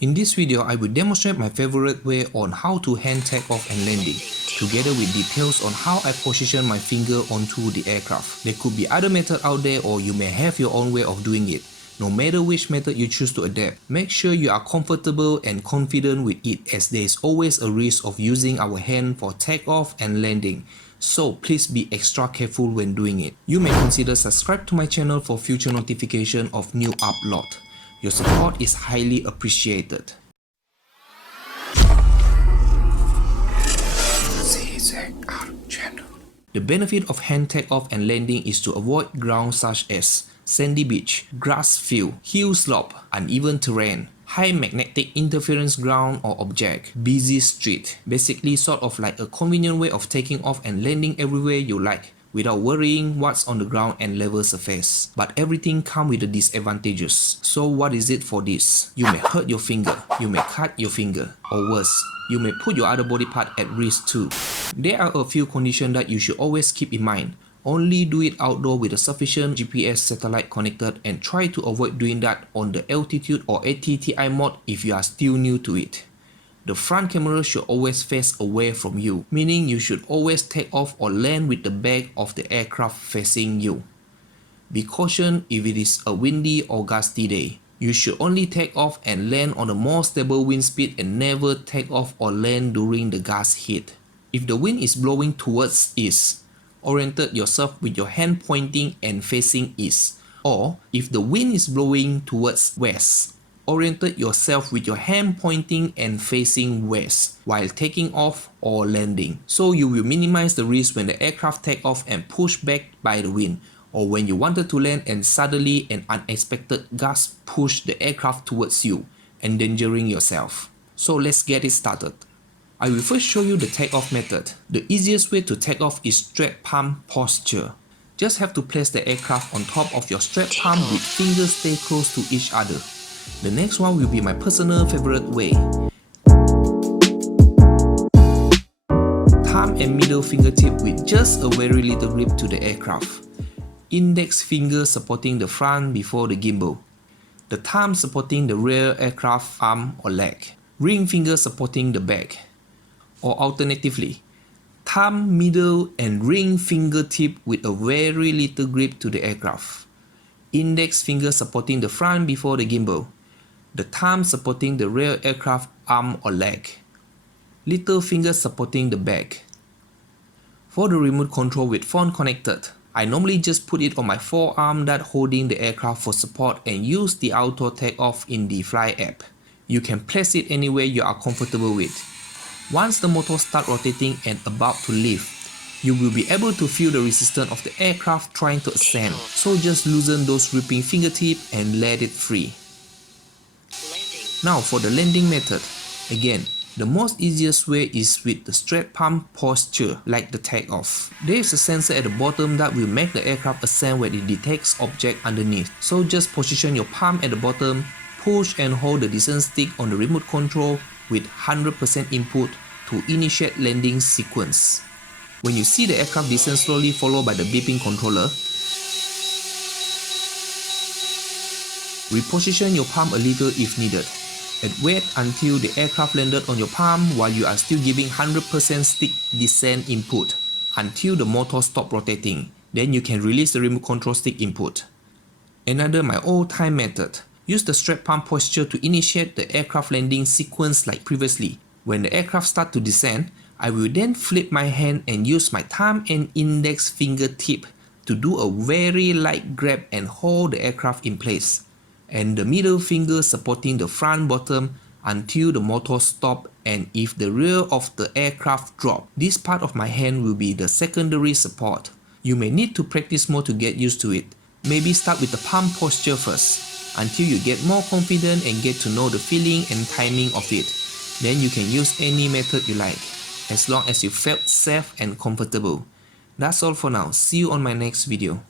In this video, I will demonstrate my favorite way on how to hand takeoff and landing, together with details on how I position my finger onto the aircraft. There could be other methods out there, or you may have your own way of doing it. No matter which method you choose to adapt, make sure you are comfortable and confident with it, as there is always a risk of using our hand for takeoff and landing. So please be extra careful when doing it. You may consider subscribe to my channel for future notification of new upload. Your support is highly appreciated. The benefit of hand takeoff and landing is to avoid ground such as sandy beach, grass field, hill slope, uneven terrain, high magnetic interference ground or object, busy street. Basically sort of like a convenient way of taking off and landing everywhere you like, without worrying what's on the ground and level surface. But everything comes with the disadvantages. So what is it for this? You may hurt your finger, you may cut your finger, or worse, you may put your other body part at risk too. There are a few conditions that you should always keep in mind. Only do it outdoor with a sufficient GPS satellite connected, and try to avoid doing that on the altitude or ATTI mode if you are still new to it. The front camera should always face away from you, meaning you should always take off or land with the back of the aircraft facing you. Be cautious if it is a windy or gusty day. You should only take off and land on a more stable wind speed, and never take off or land during the gust hit. If the wind is blowing towards east, orientate yourself with your hand pointing and facing east. Or if the wind is blowing towards west, orientate yourself with your hand pointing and facing west while taking off or landing. So you will minimize the risk when the aircraft take off and push back by the wind, or when you wanted to land and suddenly an unexpected gust push the aircraft towards you, endangering yourself. So let's get it started. I will first show you the takeoff method. The easiest way to take off is straight palm posture. Just have to place the aircraft on top of your straight palm with fingers stay close to each other. The next one will be my personal favorite way. Thumb and middle fingertip with just a very little grip to the aircraft. Index finger supporting the front before the gimbal. The thumb supporting the rear aircraft arm or leg. Ring finger supporting the back. Or alternatively, thumb, middle and ring fingertip with a very little grip to the aircraft. Index finger supporting the front before the gimbal. The thumb supporting the rear aircraft arm or leg. Little finger supporting the back. For the remote control with phone connected, I normally just put it on my forearm that holding the aircraft for support, and use the auto takeoff in the Fly app. You can place it anywhere you are comfortable with. Once the motor starts rotating and about to lift, you will be able to feel the resistance of the aircraft trying to ascend. So just loosen those gripping fingertips and let it free. Now for the landing method. Again, the most easiest way is with the straight palm posture like the takeoff. There is a sensor at the bottom that will make the aircraft ascend when it detects object underneath. So just position your palm at the bottom, push and hold the descent stick on the remote control with 100% input to initiate landing sequence. When you see the aircraft descend slowly followed by the beeping controller, reposition your palm a little if needed, and wait until the aircraft landed on your palm while you are still giving 100% stick descent input until the motor stops rotating. Then you can release the remote control stick input. Another my old-time method. Use the straight palm posture to initiate the aircraft landing sequence like previously. When the aircraft starts to descend, I will then flip my hand and use my thumb and index fingertip to do a very light grab and hold the aircraft in place, and the middle finger supporting the front bottom until the motor stops, and if the rear of the aircraft drops, this part of my hand will be the secondary support. You may need to practice more to get used to it. Maybe start with the palm posture first, until you get more confident and get to know the feeling and timing of it. Then you can use any method you like, as long as you felt safe and comfortable. That's all for now. See you on my next video.